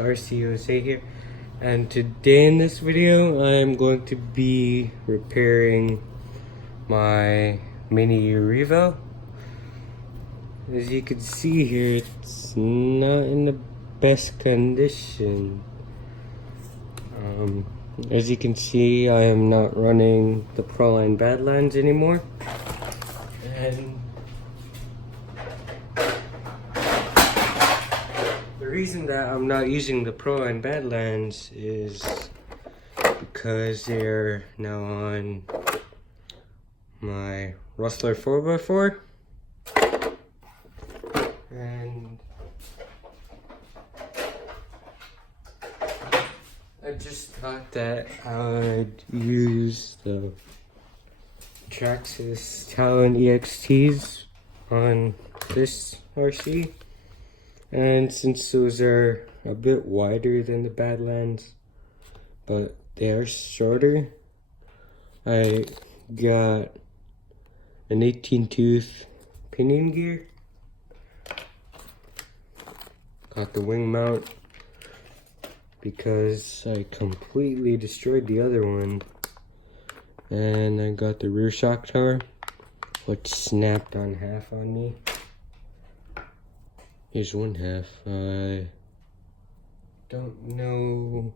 RC U.S.A. here, and today in this video I'm going to be repairing my mini revo. As you can see here, it's not in the best condition. As you can see, I am not running the Proline Badlands anymore, and the reason that I'm not using the Proline Badlands is because they're now on my Rustler 4x4, and I just thought that I'd use the Traxxas Talon EXTs on this RC. And since those are a bit wider than the Badlands, but they are shorter, I got an 18-tooth pinion gear. Got the wing mount because I completely destroyed the other one. And I got the rear shock tower, which snapped on half on me. Here's one half. I don't know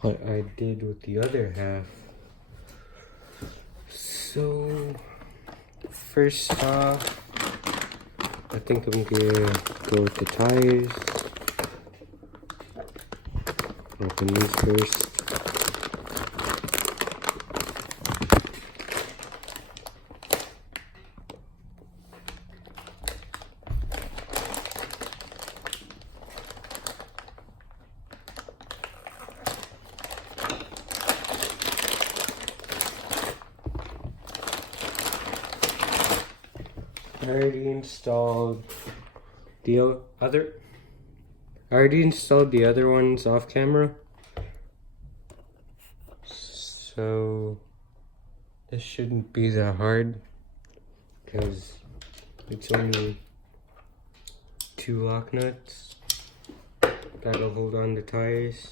what I did with the other half. So, first off, I think I'm gonna go with the tires. Open these first. I already installed the other ones off camera, so this shouldn't be that hard because it's only 2 lock nuts that'll hold on the tires.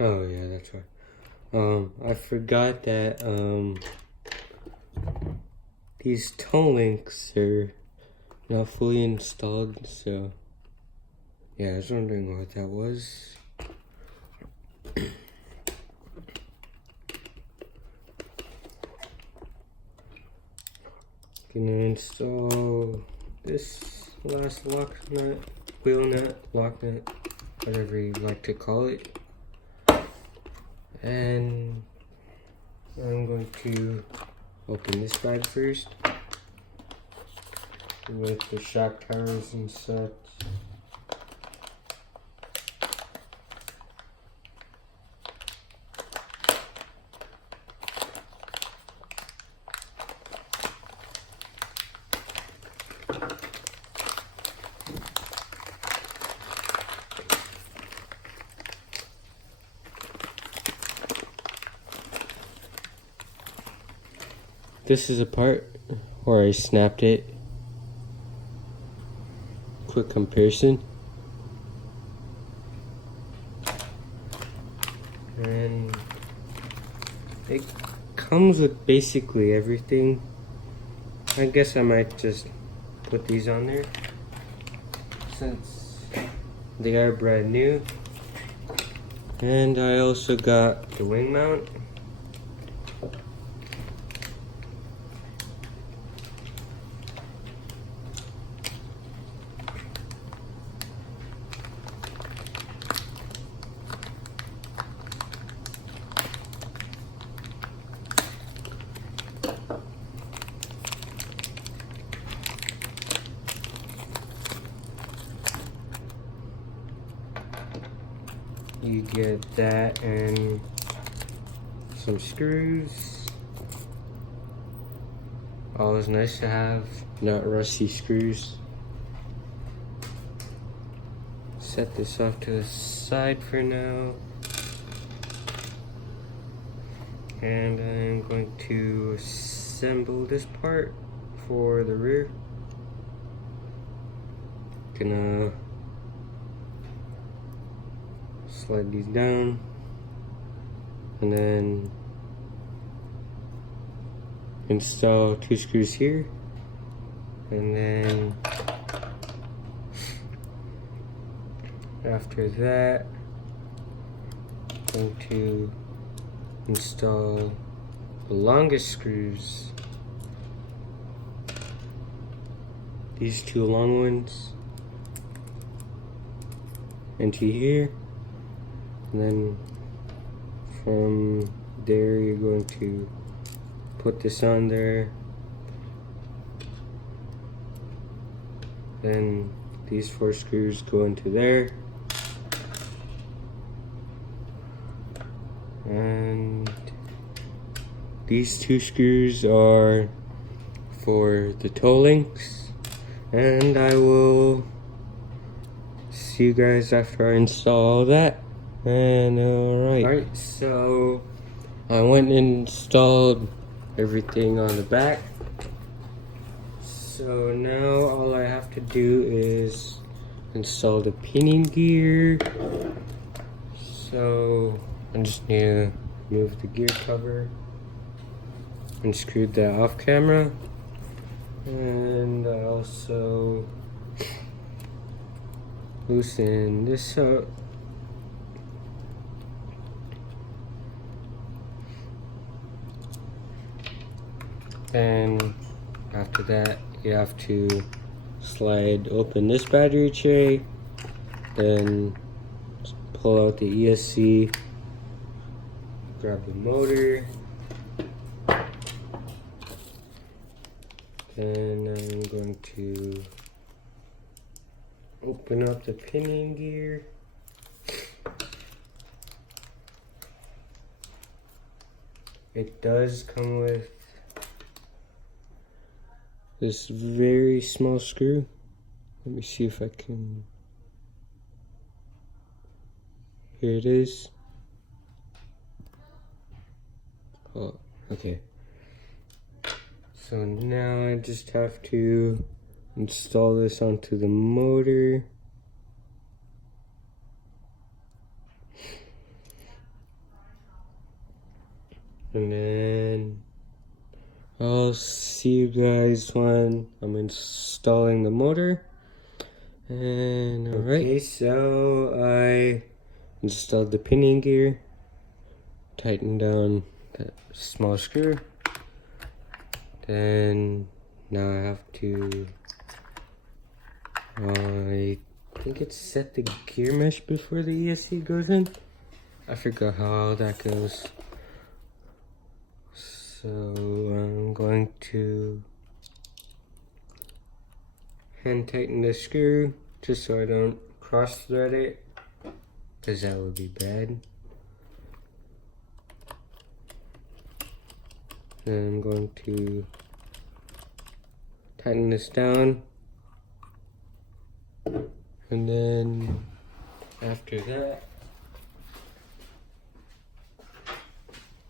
Oh yeah, that's right. I forgot that these toe links are not fully installed, so yeah, I was wondering what that was. Gonna install this last lock nut, wheel nut, lock nut, whatever you like to call it. And I'm going to open this bag first with the shock towers and such. This is a part where I snapped it. Quick comparison. And it comes with basically everything. I guess I might just put these on there since they are brand new. And I also got the wing mount. you get that and some screws. Always nice to have, not rusty screws. Set this off to the side for now. And I'm going to assemble this part for the rear. Gonna slide these down and then install 2 screws here, and then after that I'm going to install the longest screws, these 2 long ones, into here, and then from there you're going to put this on there. Then these 4 screws go into there, and these 2 screws are for the toe links, and I will see you guys after I install all that. And alright, so I went and installed everything on the back. So now all I have to do is install the pinion gear. So I just need to move the gear cover and screw that off camera. And I also loosen this up. And after that, you have to slide open this battery tray, then pull out the U.S.A, grab the motor, then I'm going to open up the pinion gear. It does come with this very small screw. Let me see if I can. Here it is. Oh, okay. So now I just have to install this onto the motor. And then I'll see you guys when I'm installing the motor. And alright. Okay, so I installed the pinion gear, tightened down that small screw. Then now I have to, I think it's set the gear mesh before the U.S.A goes in. I forgot how all that goes. So I'm going to hand tighten the screw just so I don't cross thread it, because that would be bad. Then I'm going to tighten this down, and then after that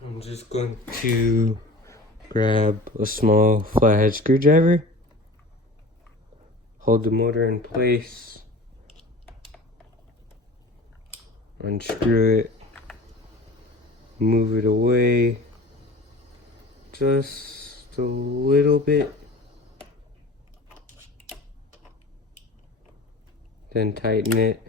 I'm just going to grab a small flathead screwdriver, hold the motor in place, unscrew it, move it away just a little bit, then tighten it.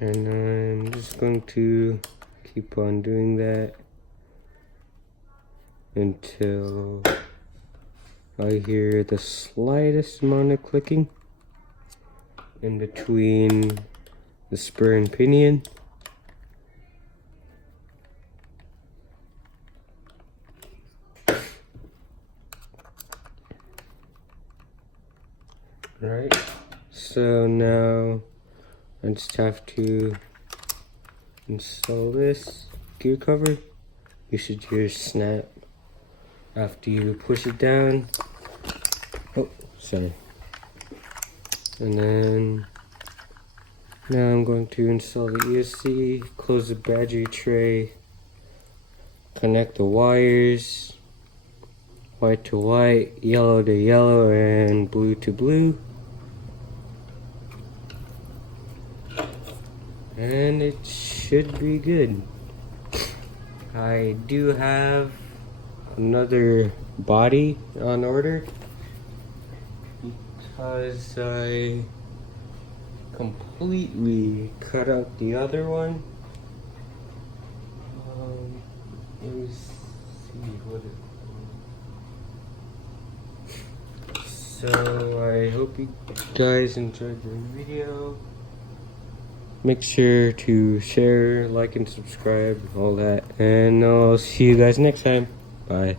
And I'm just going to keep on doing that until I hear the slightest amount of clicking in between the spur and pinion. Alright, so now I just have to install this gear cover. You should hear snap after you push it down. Oh, sorry. And then now I'm going to install the U.S.A, close the battery tray, connect the wires, white to white, yellow to yellow, and blue to blue. And it should be good. I do have another body on order because I completely cut out the other one. Let me see what it. So I hope you guys enjoyed the video. Make sure to share, like, and subscribe, all that. And I'll see you guys next time. Bye.